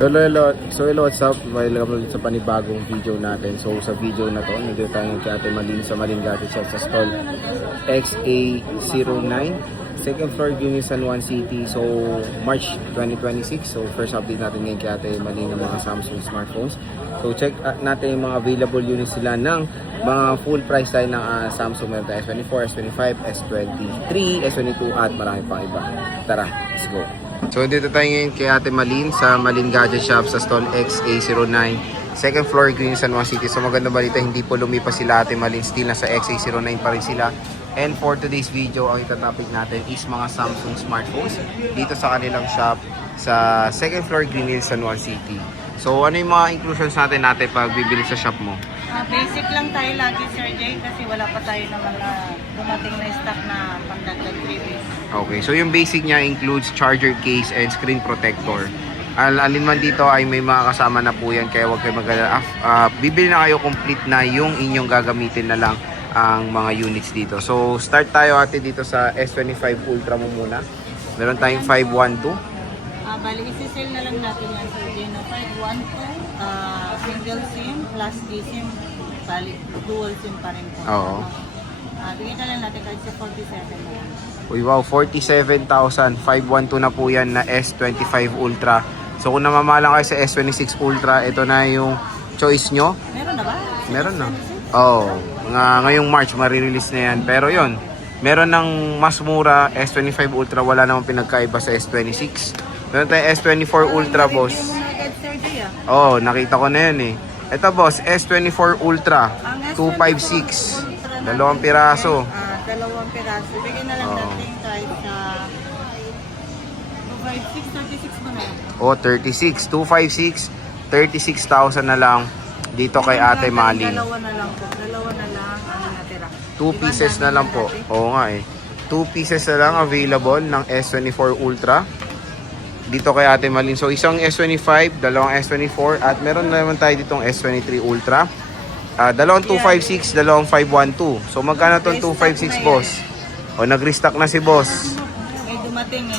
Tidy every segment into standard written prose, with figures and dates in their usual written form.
Hello, what's up? Welcome ulit sa panibagong video natin. So sa video na to, nandito tayo kay Ate Malin sa Malin Gadget Shop sa stall XA09, second floor, Guinea, San Juan City. So March 2026. So first update natin ngayon kay Ate Malin ng mga Samsung smartphones. So check natin yung mga available units sila ng mga full price tayo ng Samsung. Meron tayo S24, S25, S23, S22 at marami pang iba. Tara, let's go! So dito tayo ngayon kay Ate Malin sa Malin Gadget Shop sa stall XA09, second floor, Green, San Juan City. So maganda balita, hindi po lumipas sila Ate Malin, still nasa XA09 pa rin sila. And for today's video, ang itatopic natin is mga Samsung smartphones dito sa kanilang shop sa second floor, Green, San Juan City. So ano yung mga inclusions natin pag bibili sa shop mo? Basic lang tayo lagi, Sir Jay, kasi wala pa tayo ng mga dumating na stock na pangdagdag freebies. Okay, so yung basic niya includes charger case and screen protector. Alin man dito ay may mga kasama na po yan, kaya huwag kayo mag-alala. Bibili na kayo, complete na yung inyong gagamitin na lang ang mga units dito. So start tayo ate dito sa S25 Ultra mo muna. Meron tayong 512. Bali, isi-sell na lang natin yan, Sir Jay, na 512, single SIM plus eSIM, bali, dual SIM pa rin po. Oo. Bigyan na lang natin kahit sa 47 na yan. Uy, wow, 47,000. 512 na po yan na S25 Ultra. So kung namamalang kayo sa S26 Ultra, ito na yung choice nyo. Meron na ba? Meron na. Oo. Ngayong March, marirelease na yan. Pero yon, meron ng mas mura, S25 Ultra. Wala namang pinagkaiba sa S26. Meron tayong S24 Ultra, boss. Oo, nakita ko na yan eh. Ito, boss, S24 Ultra. 256. Dalawang piraso. Dalawang piraso. Bigyan na lang natin kahit sa 256, 36 mo na yan. Oh, 36. 256. 36,000 na lang dito kay Ate Malin. Dalawa na lang po. Dalawa na lang ang natira. 2 pieces na lang po. Oo nga eh. 2 pieces na lang available ng S24 Ultra dito kay Ate Malin. So isang S25, dalawang S24 at meron naman tayo ditong S23 Ultra. Dalawang 256, dalawang 512. So magkano tong 256, boss? O nag-restock na si boss. May dumating eh.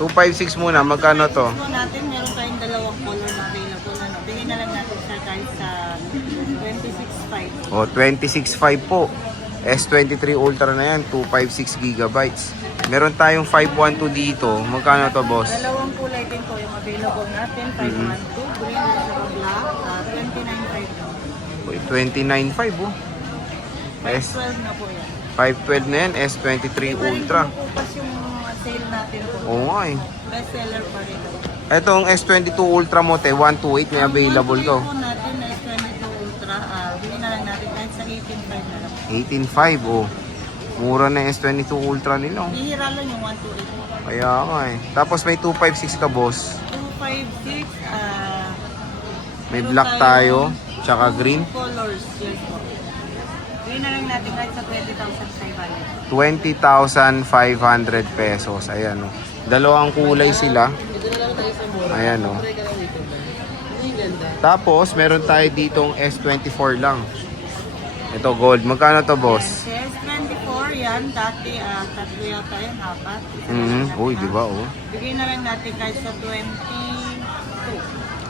256 muna, magkano to? So natin meron tayong dalawang color na available. Bigyan na lang natin sa kahit sa 26.5. O 26.5 po. S23 Ultra na yan, 256 gigabytes. Meron tayong 512 dito. Magkano to, boss? Dalawang kulay din po yung available natin. 512, green at saka black. 29.5. 29.5 oh. 512 na po yan. 512 na yan, S23 Ultra. Bukas yung sale natin po. Oo nga eh. Best seller pa rin. Etong S22 Ultra mo, 128 may available to. Ang natin na S22 Ultra, bigyan na lang natin kahit sa 18.5 na lang. 18.5 oh. Mura na yung S22 Ultra nila. Hihira lang yung 128. Kaya nga eh. Tapos may 256 ka, boss. 256, May black tayo, tsaka green. Colors, yes po. Bigyan na lang natin kahit sa 20,500 pesos. Ayan oh. Dalawang kulay sila. Ayan oh. Tapos meron tayo ditong S24 lang. Ito gold. Magkano to, boss? S24 yan, dati tatlo yata yan, apat. Uy, di ba oh? Bigyan na lang natin kahit sa 22.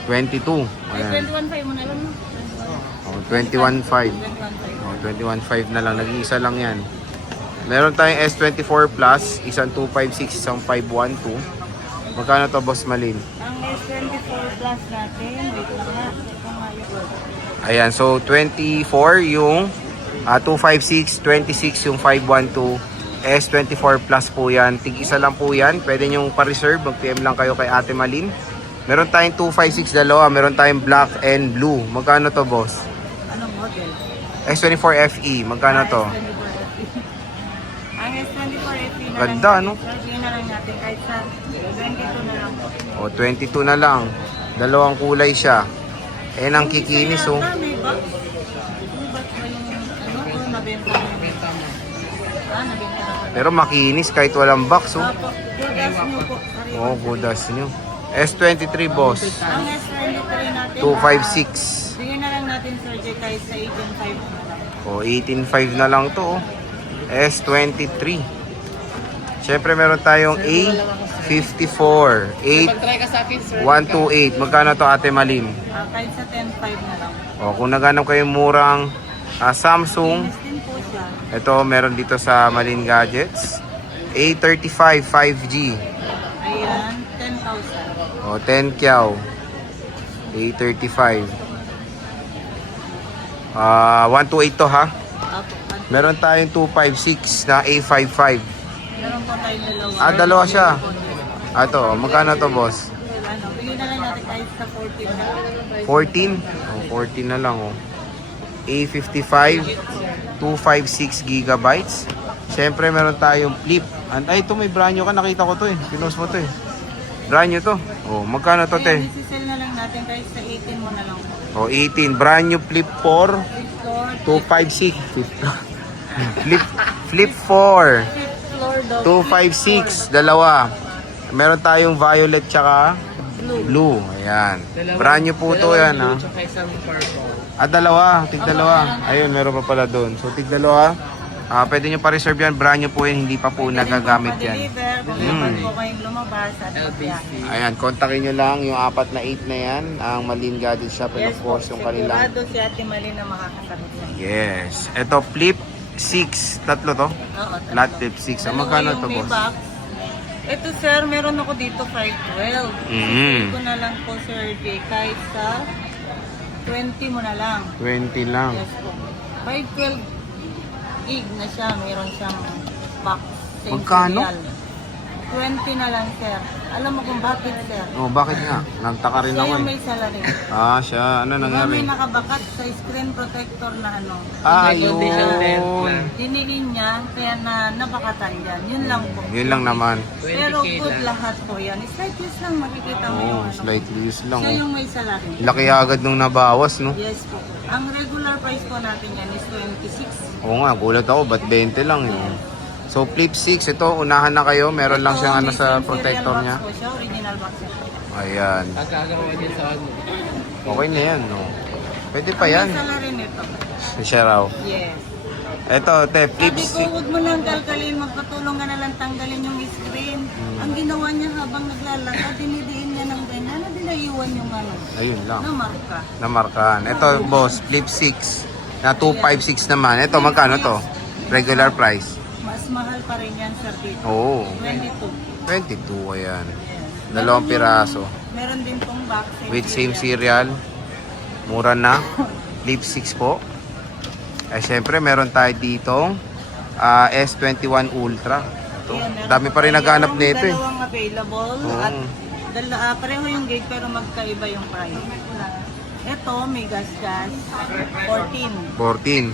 22. Ay, Ayan. 21.5 mo na lang. Oh, 21.5. 21.5. Oh, 21.5 na lang. Nag-iisa lang yan. Meron tayong S24 Plus, isang 256, isang 512. Magkano to, boss Malin? Ang S24 Plus natin, wait lang nga. Ayan, so 24 yung 256, 26 yung 512, S24 Plus po yan. Tig-isa lang po yan. Pwede nyong pa-reserve. Mag-PM lang kayo kay Ate Malin. Meron tayong 256 dalawa. Meron tayong black and blue. Magkano to, boss? Anong model? S24 FE. Magkano to? Ang S24 FE na Ganda, lang. no? Bigyan na lang natin kahit sa 22 na lang. O, 22 na lang. Dalawang kulay siya. Eh, nang kikinis, oh. May box? May box ba yung ano? Nabenta mo? Nabenta mo. Nabenta mo. Pero makinis kahit walang box, oh. Opo. Godas nyo po. Oh, godas nyo. S23, boss. Ang S23 natin. 256. Bigyan na lang natin, Sir Jay, kahit sa 18.5 na lang. O, 18.5 na lang to, oh. S23. Syempre meron tayong A54, Mag-try ka sa akin, sir. 8128. Magkano to Ate Malin? Kahit sa 10.5 na lang. O, kung naghanap kayong murang Samsung, Linis din po siya. ito meron dito sa Malin Gadgets. A35 5G. Ayan, 10,000. O, 10 kyaw. A35. 128 to ha. Apo, Meron tayong 256 na A55. meron po tayong dalawa. Dalawa siya. Ito, magkano to boss? Bili na lang natin kahit sa 14 na. 14? O, 14 na lang oh. A55, 256 gigabytes. Siyempre meron tayong flip. Ay, ito may brand new ka. Nakita ko to eh. Pinost mo to eh. Brand new to. O, magkano to te? Ayan, isi-sell na lang natin kahit sa 18 mo na lang. O, 18. Brand new flip 4, Fifth floor, 256. Flip 4, fifth floor daw. 256. Dalawa. Meron tayong violet tsaka blue. Ayan. Brand new po to yan ha. Tsaka isang purple. Dalawa. Tig-dalawa. Ayun, meron pa pala doon. So, tig-dalawa. Pwede nyo pa-reserve yan. Brand new po yan. Hindi pa po nagagamit yan. Kung naman po kayong lumabas at LBC. Ayan, kontakin nyo lang yung 4 na 8 na yan. Ang Malin Gadget Shop and yes of po, course yung kanilang... sigurado si Ate Malin na makakasagot sa inyo. Yes. Ito, flip 6. Tatlo to? Oo, Lahat flip 6. Ang magkano to, May boss? box. Ito sir, meron ako dito 512. Mm. Ko na lang po Sir J, kahit sa 20 mo na lang. 20 lang. Yes po. 512 gig na siya, meron siyang box. Same Magkano? serial. 20 na lang sir. Alam mo kung bakit sir? Oh, bakit nga? Nagtaka rin Siya ako yung eh. may salary. Siya. Ano Diba nangyari? may nakabakat sa screen protector na ano. Yun. Diniin niya, kaya nabakatan yan. Yun lang po. Yun lang naman. Pero 20K good lang. lahat po yan. Slight use lang, makikita mo yung Oh, ano. slightly use lang. Siya Oh. yung may salary. Laki agad nung nabawas, no? Yes po. Ang regular price po natin yan is 26. Oo nga, gulat ako. Ba't 20 lang eh? So, flip 6. Ito, unahan na kayo. Meron lang siyang ano sa protector niya. Po siya, original box siya. Ayan. Pagkagawa din sa ano. Okay na yan, no? Pwede pa yan. May salary nito. Siya raw. Yes. Ito, te, flip Sabi ko, 6. huwag mo nang kalkalin, magpatulong ka na lang tanggalin yung screen. Ang ginawa niya habang naglalakad, dinidiin niya ng ganyan, na dinaiwan yung ano, Ayun lang. na marka. Namarkahan. Ito, boss, flip 6. Na 256 naman. Ito, magkano to? Regular price. Mas mahal pa rin yan, sir, dito. Oo. 22. 22, ayan. Yes. Dalawang piraso. Meron din pong box. With same cereal. Mura na. Flip 6 po. Syempre, meron tayo dito. S21 Ultra. Ito. Ayan, meron Dami pa rin naghanap nito eh. Dalawang available at pareho yung gate pero magkaiba yung price. Ito, may gas-gas, 14. 14.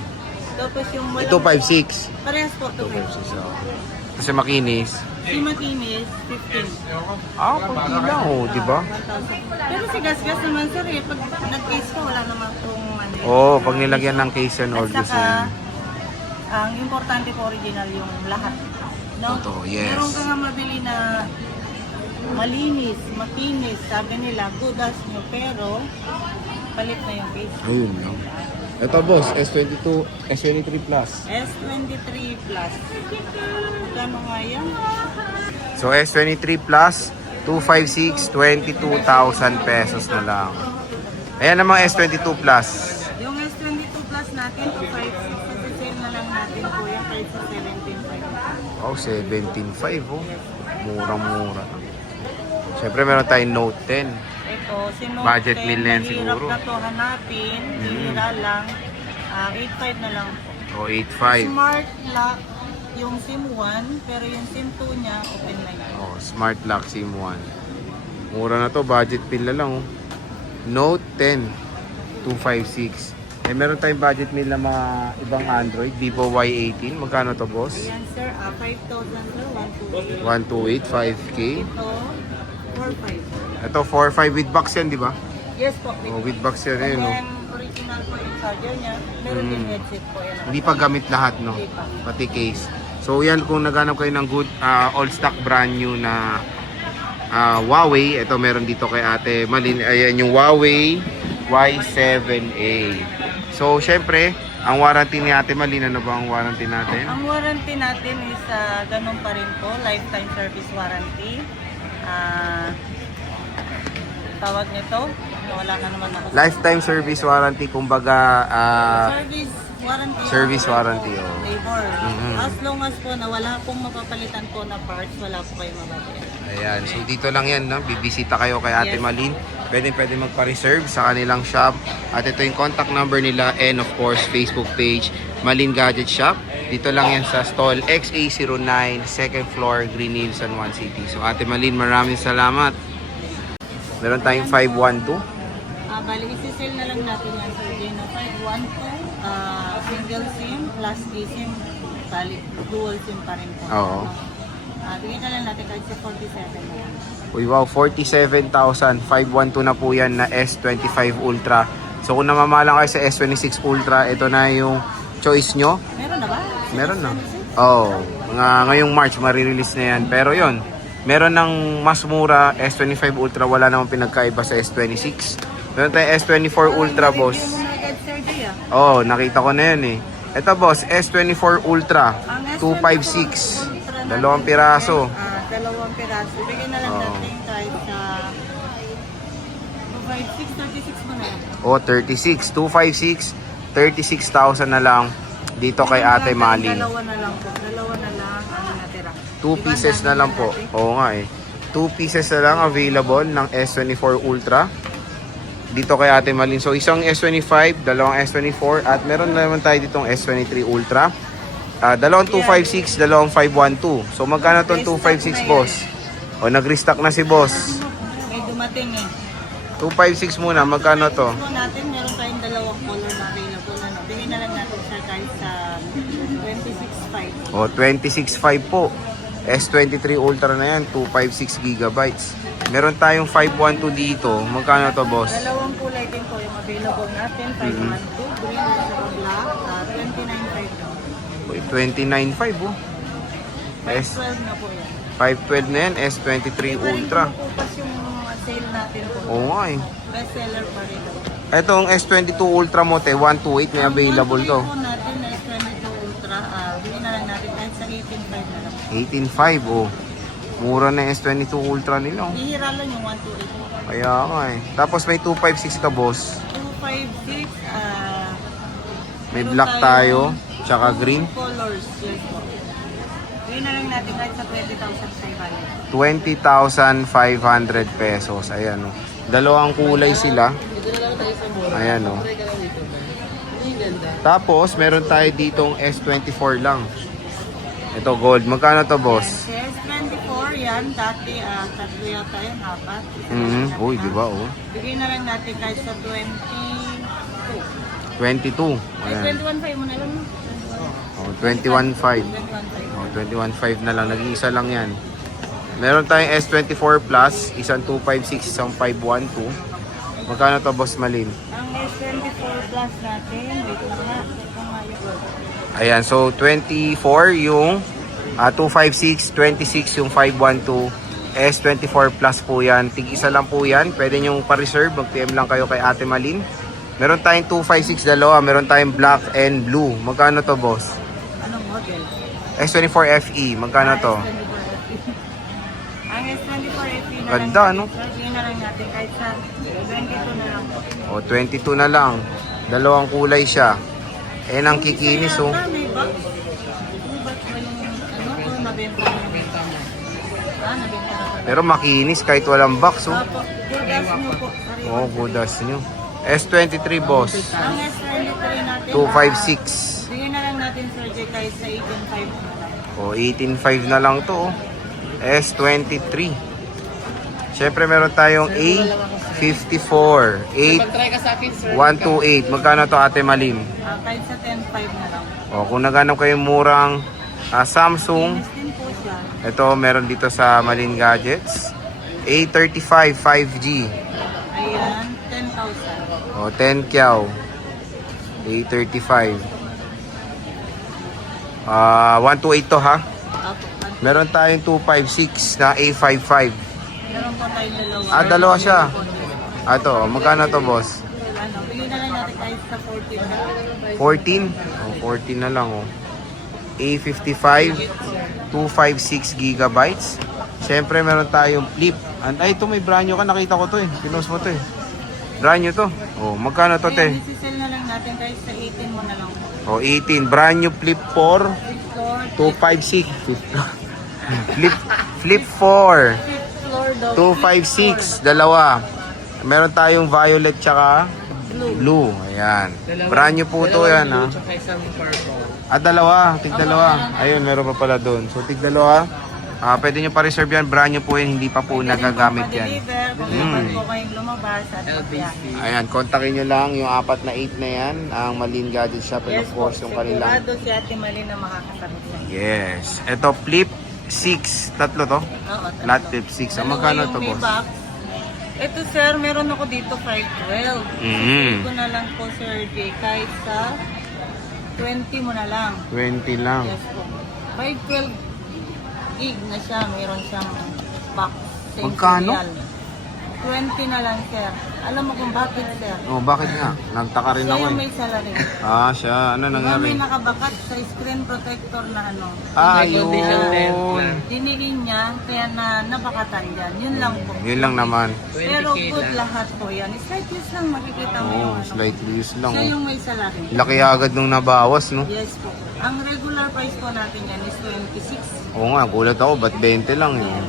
Tapos yung walang... Ito 5.6. Parehas po ito. 5.6. Kasi makinis. Si Makinis, 15. Kunti lang oh, di ba? 1,000. Pero si gas-gas naman sir eh, pag nag-case ka wala naman kung ano. Oo, pag nilagyan ng case and all At the saka, same. ang importante po original yung lahat. No? Totoo, yes. Meron ka nga mabili na malinis, makinis, sabi nila, good as nyo, pero palit na yung case. Ayun lang. Ito boss, S22, S23 Plus. S23 Plus. Magkano nga yan? So S23 Plus, 256, 22,000 pesos na lang. Ayan namang S22 Plus. Yung S22 Plus natin, 256, sale na lang natin po yan kahit sa 17.5. Oh, 17.5 oh. Murang-mura. Siyempre meron tayong Note 10. Ito, si Note Budget 10, meal na yan mahirap siguro. na to hanapin, hira lang. 8.5 na lang po. O 8.5. Smart lock yung SIM 1, pero yung SIM 2 niya, open na yun. Oh, Smart Lock SIM 1. Mura na to, budget pill na lang oh. Note 10, 256. Eh meron tayong budget meal na mga ibang Android, Vivo Y18. Magkano to boss? Ayan sir, 5,000 sir, 128. 128, 5K. Ito, 4.5. Ito 4.5 with box yan, di ba? Yes po. Oh, with box yan And eh, no? then, original po yung charger niya. Meron din headset po yan. Hindi pa gamit lahat, no? Hindi pa. Pati case. So yan, kung naghanap kayo ng good all stock brand new na Huawei, ito meron dito kay Ate Malin. Ayan yung Huawei Y7A. So syempre, Ang warranty ni Ate Malin, ano ba ang warranty natin? Ang warranty natin is ganun pa rin po, lifetime service warranty. Tawag nito, wala ka naman ako. Lifetime service warranty, kumbaga Service warranty. service warranty, oh. Labor. Mhm. As long as po na wala pong mapapalitan po na parts, wala po kayo mababayaran. Ayan, so dito lang yan, no? Bibisita kayo kay Ate Yes. Malin. Pwede magpa-reserve sa kanilang shop. At ito yung contact number nila and of course, Facebook page, Malin Gadget Shop. Dito lang yan sa stall XA09, second floor, Green Hills, San Juan City. So Ate Malin, maraming salamat. Meron tayong 512. Bali, isi-sell na lang natin yan sa Geno 512, single SIM plus eSIM, bali, dual SIM pa rin po. Oo. Bigyan na lang natin kahit sa 47 na lang. Uy, wow, 47,000. 512 na po yan na S25 Ultra. So kung namamalang kayo sa S26 Ultra, ito na yung choice nyo. Meron na ba? Meron na. Oo. Ngayong March, marirelease na yan. Pero yon, meron ng mas mura, S25 Ultra, wala namang pinagkaiba sa S26. Meron tayong S24 Ultra, boss. Hindi mo na agad, Sir Jay, Oo, nakita ko na yun eh. Ito, boss, S24 Ultra, Ang S24 256. Ultra Dalawang natin, piraso. Dalawang piraso. Bigyan na lang Oo. natin kahit sa 256, 36 mo na lang. O, 36. 256, 36,000 na lang dito kay Ate Malin. Dalawa na lang po. Dalawa na lang ang natira. 2 pieces na lang po. Oo nga eh. 2 pieces na lang available ng S24 Ultra dito kay Ate Malin. So isang S25, dalawang S24 at meron na naman tayo ditong S23 Ultra. Dalawang 256, dalawang 512. So magkano tong 256, boss? O nag-restock na si boss. May dumating eh. 256 muna, magkano to? So natin, meron tayong dalawang color na available. Bigyan na lang natin siya kahit sa 26.5. O 26.5 po. S23 Ultra na yan, 256 gigabytes. Meron tayong 512 dito. Magkano to, boss? Dalawang kulay din po yung available natin. 512, green at saka black. 29.5 Uy, 29.5 oh. S 512 na po yan. 512 na yan, S23 Ultra. Kumukupas yung sale natin po. Oo nga eh. Best seller pa rin. Etong S22 Ultra mo, 128 may available to. Ang 128 po natin na S22 Ultra, bigyan na lang natin kahit sa 18.5 na lang. 18.5 oh. Mura na yung S22 Ultra nila oh. Ihira lang yung 128. Kaya nga eh. Tapos may 256 ka, boss. 256, May meron black tayo, tsaka green. Colors, yes po. Bigyan na lang natin kahit sa 20,500. 20,500 pesos. Ayan oh. Dalawang kulay sila. Dito na lang tayo sa mall. Ayan oh. Try ka lang dito. Ang ganda. Tapos meron tayo ditong S24 lang. Ito gold. Magkano to, boss? Yes, 24 yan. Dati, tatlo yata yan, apat. Uy, di ba oh? Bigyan na lang natin kahit sa 22. 22. Ay, Ayan. 21.5 mo na lang. Oh, 21.5. 21.5. Oh, 21.5 na lang. Nag-iisa lang yan. Meron tayong S24 Plus. Isang 256, isang 512. Magkano to, boss Malin? Ang S24 Plus natin, wait lang nga. Ito nga yun. Ayan, so 24 yung 256, 26 yung 512. S24 Plus po yan. Tig-isa lang po yan. Pwede nyo pa-reserve. Mag-PM lang kayo kay Ate Malin. Meron tayong 256 dalawa. Meron tayong black and blue. Magkano to, boss? Anong model? S24 FE. Magkano to? Ang S24FE na Ganda, lang. no? Bigyan na lang natin kahit sa 22 na lang. O, 22 na lang. Dalawang kulay siya. Eh, nang kikinis, oh. May box. May box ba yung ano? Nabenta na. Benta mo. Nabenta na. Pero makinis kahit walang box, oh. Opo, good as nyo po. Oh, good as nyo. S23, boss. Ang S23 natin, 256. bigyan na lang natin, Sir J, kahit sa 18.5. O, 18.5 na lang to, oh. S23. Siyempre, meron tayong A54. Mag-try ka sa akin, sir. 8128. Magkano to, Ate Malin? Kahit sa 10.5 na lang. O, kung naghanap kayong murang Samsung, Linis din po siya. ito, meron dito sa Malin Gadgets. A35 5G. Ayan, 10,000. O, 10 kyaw. A35. 128 to, ha? Opo, Meron tayong 256 na A55. meron po tayong dalawa. Dalawa siya. Ito, magkano to, boss? ano, bigyan na lang natin kahit sa 14 na. 14? Oh, 14 na lang oh. A55, 256 gigabytes. Siyempre meron tayong flip. Ay, ito may brand new ka. Nakita ko to eh. Pinost mo to eh. Brand new to. Oh, magkano to, te? Kaya isi-sell na lang natin kahit sa 18 mo na lang. Oh, 18. Brand new flip 4, Fifth floor, 256. Flip 4, fifth floor daw. 256. Dalawa. Meron tayong violet tsaka blue. Ayan. Brand new po to yan ha. Tsaka isang purple. Dalawa. Tig dalawa. Ayun, meron pa pala doon. So, tig dalawa. Pwede nyo pa-reserve yan. Brand new po yan. Hindi pa po nagagamit yan. Pa-deliver, kung naman po kayong lumabas at LBC. Ayan, kontakin nyo lang yung 4 na 8 na yan. Ang Malin Gadget Shop and of course yung kanilang. sigurado si Ate Malin na makakasabit sa inyo. Yes. Ito, flip 6. Tatlo to? Oo, Lahat flip 6. Magkano to, boss? Ito sir, meron ako dito 512. Mhm. Ko na lang po sir J, kahit sa 20 mo na lang. 20 lang. Yes po. 512 gig na siya, meron siyang box. Same Magkano? serial. 20 na lang sir. Alam mo kung bakit sir? Oh, bakit nga? Nagtaka rin Siya ako yung eh. may salary. Siya. Ano Diba nangyari? may nakabakat sa screen protector na ano. Yun. Dinigin niya, kaya nabakatan yan. Yun lang po. Yun lang naman. 20K Pero good lang. lahat po yan. Slight use lang, makikita mo yung Oh, ano. slightly use lang. Siya Oh. yung may salary. Laki agad nung nabawas, no? Yes po. Ang regular price po natin yan is 26. Oo nga, gulat ako. Ba't 20 lang eh?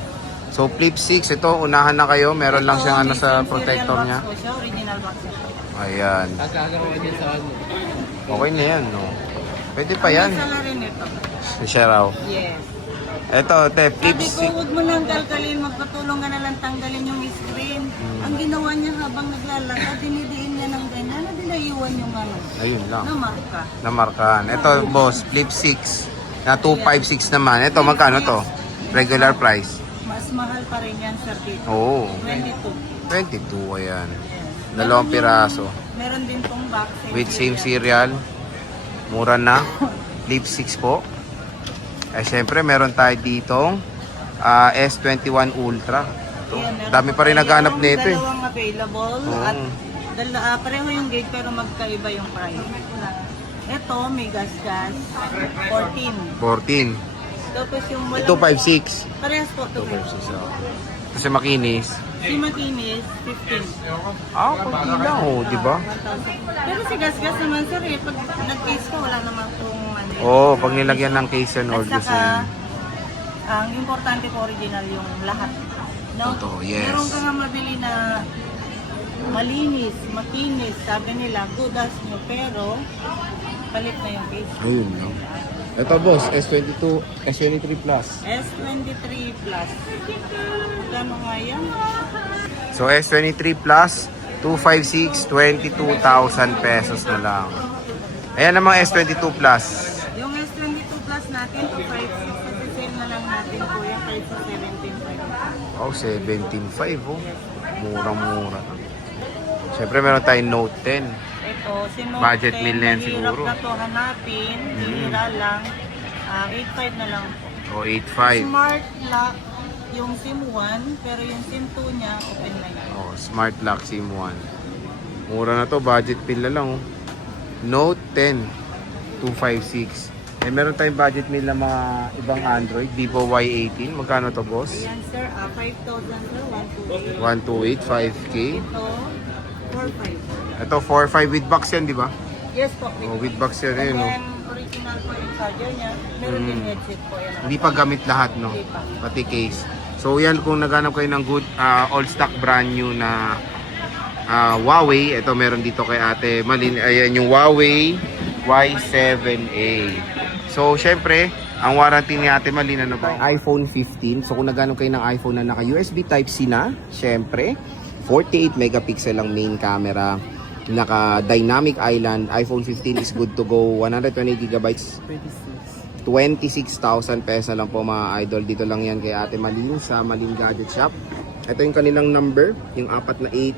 So, flip 6. Ito, unahan na kayo. Meron lang siyang ano sa protector niya. Po siya, original box siya. Ayan. Pagkagawa niya sa ano. Okay na yan, no? Pwede pa yan. May salary nito. Siya raw. Yes. Ito, te, flip Sabi ko, 6. huwag mo nang kalkalin, magpatulong ka na lang tanggalin yung screen. Ang ginawa niya habang naglalakad, dinidiin niya ng ganyan, na dinaiwan yung ano, Ayun lang. na marka. Namarkahan. Ito, boss, flip 6. Na 256 naman. Ito, magkano to? Regular price. Mas mahal pa rin yan, sir, dito. Oo. 22. 22, ayan. Yes. Dalawang piraso. Meron din tong box. With same cereal. Mura na. Flip 6 po. Eh, syempre, meron tayo ditong S21 Ultra. Ito. Yan, meron Dami pa rin naghanap tayong nito eh. Dalawang available Oo. at pareho yung gate pero magkaiba yung price. Ito, may gas-gas, 14. 14. Tapos yung walang... Ito 5.6. Parehas po, 2. 5.6 oh. Kasi makinis. Si Makinis, 15. Kunti lang oh, di ba? 1,000. Pero si gas-gas naman sir eh, pag nag-case ka, wala naman kung ano. Oo, pag nilagyan ng case and all At the saka, same. ang importante po original yung lahat. No? Totoo, yes. Meron ka nga mabili na malinis, makinis, sabi nila, good as new, pero palit na yung case. Ayun lang. Ito boss, S22, S23 Plus. S23 Plus. Gano nga yan? So S23 Plus, 256, 22,000 pesos na lang. Ayan namang S22 Plus. Yung S22 Plus natin, 256, kasi sale na lang natin po yan, kahit sa 17.5. Oh, 17.5 oh. Murang-mura. Siyempre meron tayong Note 10. Ito, si Note Budget 10, meal na yan mahirap siguro. na to hanapin, hihira lang. 8.5 na lang po. O 8.5. Smart lock yung SIM 1, pero yung SIM 2 niya, open na yun. Oh, Smart Lock SIM 1. Mura na to, budget pill na lang oh. Note 10, 256. Eh meron tayong budget meal na mga ibang Android, Vivo Y18. Magkano to, boss? Ayan sir, 5,000 sir, 128. 128, 5K. Ito, 4.5. Ito 4.5 with box yan, di ba? Yes po. Oh, with box yan And yun, no? then, original po yung charger niya. Meron din headset po yan. Hindi pa gamit lahat, no? Hindi pa. Pati case. So yan, kung naghanap kayo ng good all stock brand new na Huawei, ito meron dito kay Ate Malin. Ayan yung Huawei Y7A. So syempre, ang warranty ni Ate Malin ano ba? iPhone 15. So kung naghanap kayo ng iPhone na naka USB Type-C na, syempre 48 megapixel ang main camera. Naka dynamic island. iPhone 15 is good to go. 120 gigabytes. 26,000 pesos lang po mga idol. Dito lang yan kay Ate Malin sa Malin Gadget Shop. Ito yung kanilang number, yung 4 na 8.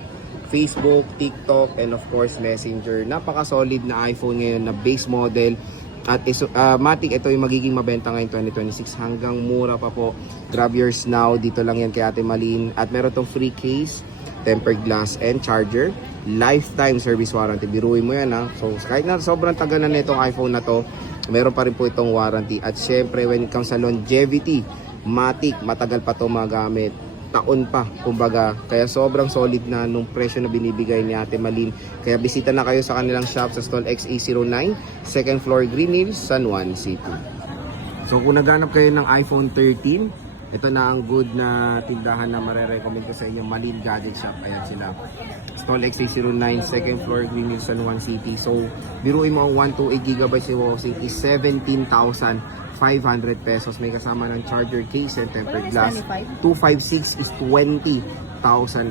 Facebook, TikTok, and of course Messenger. Napaka-solid na iPhone ngayon na base model. At Matic, ito yung magiging mabenta ngayon 2026 hanggang mura pa po. Grab yours now. Dito lang yan kay Ate Malin. At meron tong free case, tempered glass, and charger. lifetime service warranty. Biruin mo yan ha. So kahit na sobrang tagal na nitong iPhone na to, meron pa rin po itong warranty. At syempre when it comes sa longevity, matik, matagal pa to magamit. Taon pa, kumbaga. Kaya sobrang solid na nung presyo na binibigay ni Ate Malin. Kaya bisita na kayo sa kanilang shop sa Stall XA09, second floor, Green Hills, San Juan City. So kung naghanap kayo ng iPhone 13, ito na ang good na tindahan na marerecommend ko sa inyo, Malin Gadget Shop. Ayan sila. Stall XA09, second floor, Green Hills, San Juan City. So biruin mo ang 128GB si Wowsing is 17,500 pesos. May kasama ng charger case and tempered glass. 256 is 20,000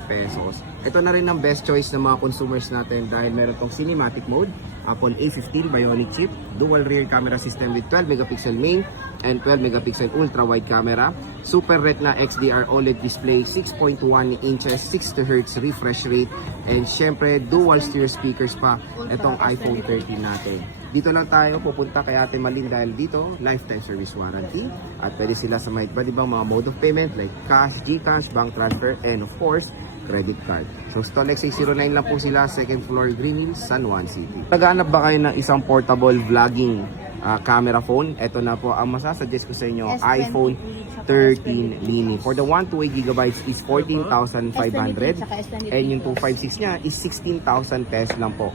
pesos. Ito na rin ang best choice ng mga consumers natin dahil meron tong cinematic mode, Apple A15 Bionic chip, dual rear camera system with 12 megapixel main and 12 megapixel ultra wide camera, Super Retina XDR OLED display, 6.1 inches, 60 Hz refresh rate, and syempre dual stereo speakers pa itong iPhone 13 natin. Dito lang tayo pupunta kay Ate Malin dahil dito lifetime service warranty at pwede sila sa mga iba't ibang mga mode of payment like cash, GCash, bank transfer, and of course credit card. So Stall XA09 lang po sila, second floor, Green Hills, San Juan City. Naghahanap ba kayo ng isang portable vlogging camera phone? Ito na po ang masasuggest ko sa inyo, iPhone 13 mini. For the 128GB is 14,500 and yung 256 niya is 16,000 pesos lang po.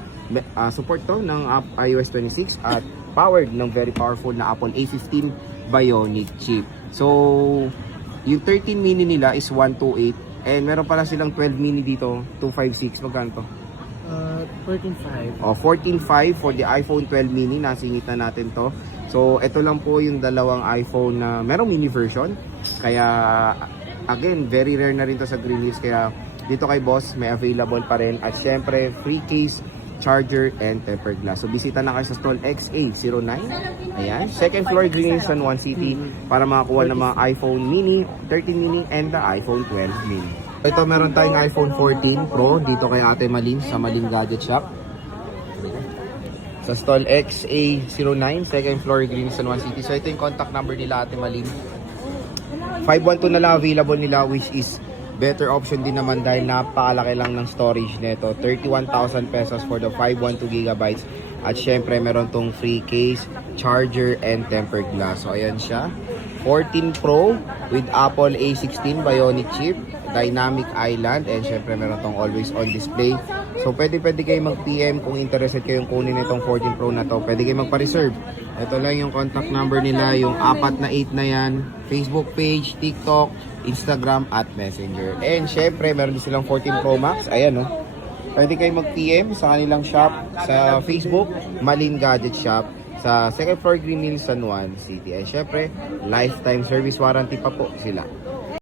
Support to ng iOS 26 at powered ng very powerful na Apple A15 Bionic chip. So yung 13 mini nila is 128 and meron pala silang 12 mini dito, 256. Magkano to? 14.5. 14.5 for the iPhone 12 mini. Nasingit na natin to. So ito lang po yung dalawang iPhone na merong mini version. Kaya again, very rare na rin to sa Green Hills. Kaya dito kay boss may available pa rin. At syempre free case, charger, and tempered glass. So bisita na kayo sa Stall XA09. Ayan, second floor, Green Hills, San Juan City para makakuha ng mga iPhone mini, 13 mini, and the iPhone 12 mini. Ito meron tayong iPhone 14 Pro dito kay Ate Malin sa Malin Gadget Shop. Sa Stall XA09, second floor, Green Hills, San Juan City. So ito yung contact number nila Ate Malin. 512 na lang available nila, which is better option din naman dahil napakalaki lang ng storage nito. 31,000 pesos for the 512GB. At syempre meron tong free case, charger, and tempered glass. So ayan siya. 14 Pro with Apple A16 Bionic chip, Dynamic Island, and syempre meron tong always on display. So pwede kayo mag-PM kung interested kayong kunin itong 14 Pro na to. Pwede kayo magpa-reserve. Ito lang yung contact number nila, yung 4 na 8 na yan. Facebook page, TikTok, Instagram, at Messenger. And syempre meron din silang 14 Pro Max. Ayan oh. Pwede kayo mag-PM sa kanilang shop sa Facebook, Malin Gadget Shop, sa second floor, Green Hills, San Juan City. And syempre, lifetime service warranty pa po sila.